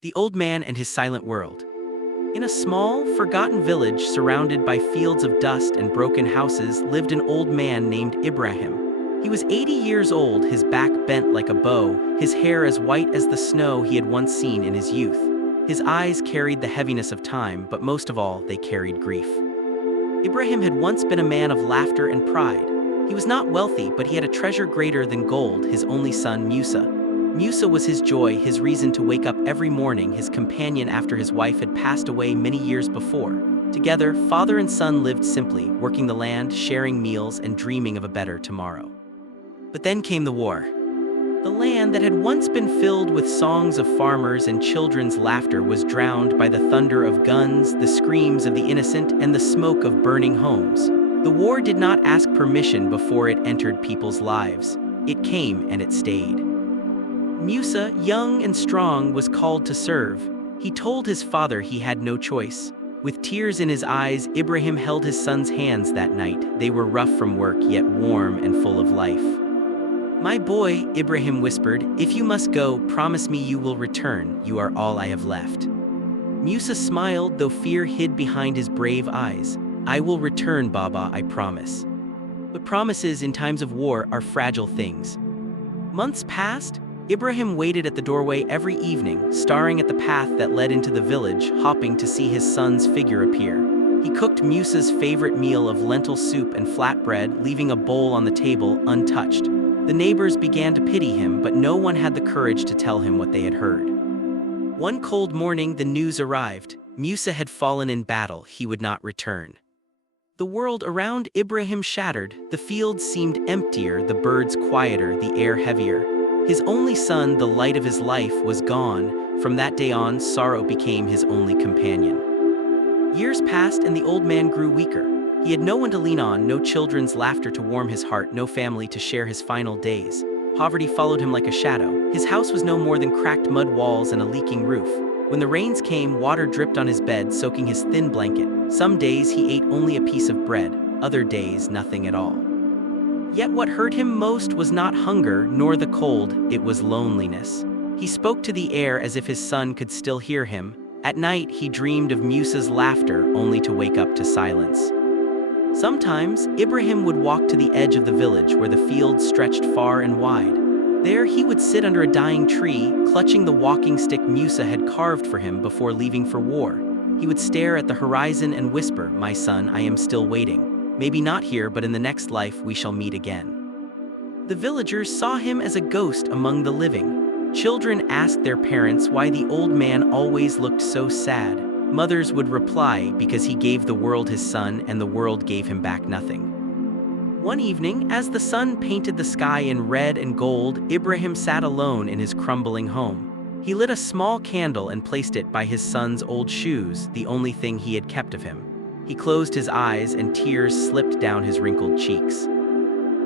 The Old Man and His Silent World. In a small, forgotten village surrounded by fields of dust and broken houses lived an old man named Ibrahim. He was 80 years old, his back bent like a bow, his hair as white as the snow he had once seen in his youth. His eyes carried the heaviness of time, but most of all, they carried grief. Ibrahim had once been a man of laughter and pride. He was not wealthy, but he had a treasure greater than gold, his only son, Musa. Musa was his joy, his reason to wake up every morning, his companion after his wife had passed away many years before. Together, father and son lived simply, working the land, sharing meals, and dreaming of a better tomorrow. But then came the war. The land that had once been filled with songs of farmers and children's laughter was drowned by the thunder of guns, the screams of the innocent, and the smoke of burning homes. The war did not ask permission before it entered people's lives. It came and it stayed. Musa, young and strong, was called to serve. He told his father he had no choice. With tears in his eyes, Ibrahim held his son's hands that night. They were rough from work, yet warm and full of life. "My boy," Ibrahim whispered, "if you must go, promise me you will return. You are all I have left." Musa smiled, though fear hid behind his brave eyes. "I will return, Baba, I promise." But promises in times of war are fragile things. Months passed. Ibrahim waited at the doorway every evening, staring at the path that led into the village, hoping to see his son's figure appear. He cooked Musa's favorite meal of lentil soup and flatbread, leaving a bowl on the table untouched. The neighbors began to pity him, but no one had the courage to tell him what they had heard. One cold morning, the news arrived. Musa had fallen in battle. He would not return. The world around Ibrahim shattered. The fields seemed emptier, the birds quieter, the air heavier. His only son, the light of his life, was gone. From that day on, sorrow became his only companion. Years passed and the old man grew weaker. He had no one to lean on, no children's laughter to warm his heart, no family to share his final days. Poverty followed him like a shadow. His house was no more than cracked mud walls and a leaking roof. When the rains came, water dripped on his bed, soaking his thin blanket. Some days he ate only a piece of bread, other days nothing at all. Yet what hurt him most was not hunger nor the cold, it was loneliness. He spoke to the air as if his son could still hear him. At night, he dreamed of Musa's laughter, only to wake up to silence. Sometimes, Ibrahim would walk to the edge of the village where the fields stretched far and wide. There he would sit under a dying tree, clutching the walking stick Musa had carved for him before leaving for war. He would stare at the horizon and whisper, "My son, I am still waiting. Maybe not here, but in the next life we shall meet again." The villagers saw him as a ghost among the living. Children asked their parents why the old man always looked so sad. Mothers would reply, because he gave the world his son and the world gave him back nothing. One evening, as the sun painted the sky in red and gold, Ibrahim sat alone in his crumbling home. He lit a small candle and placed it by his son's old shoes, the only thing he had kept of him. He closed his eyes and tears slipped down his wrinkled cheeks.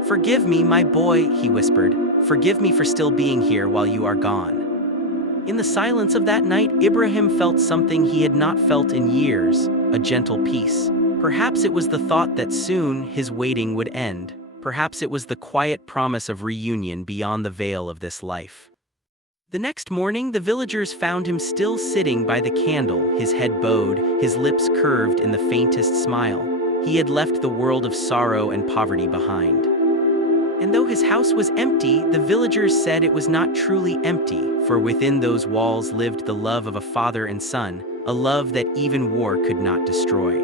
"Forgive me, my boy," he whispered. "Forgive me for still being here while you are gone." In the silence of that night, Ibrahim felt something he had not felt in years, a gentle peace. Perhaps it was the thought that soon his waiting would end. Perhaps it was the quiet promise of reunion beyond the veil of this life. The next morning, the villagers found him still sitting by the candle, his head bowed, his lips curved in the faintest smile. He had left the world of sorrow and poverty behind. And though his house was empty, the villagers said it was not truly empty, for within those walls lived the love of a father and son, a love that even war could not destroy.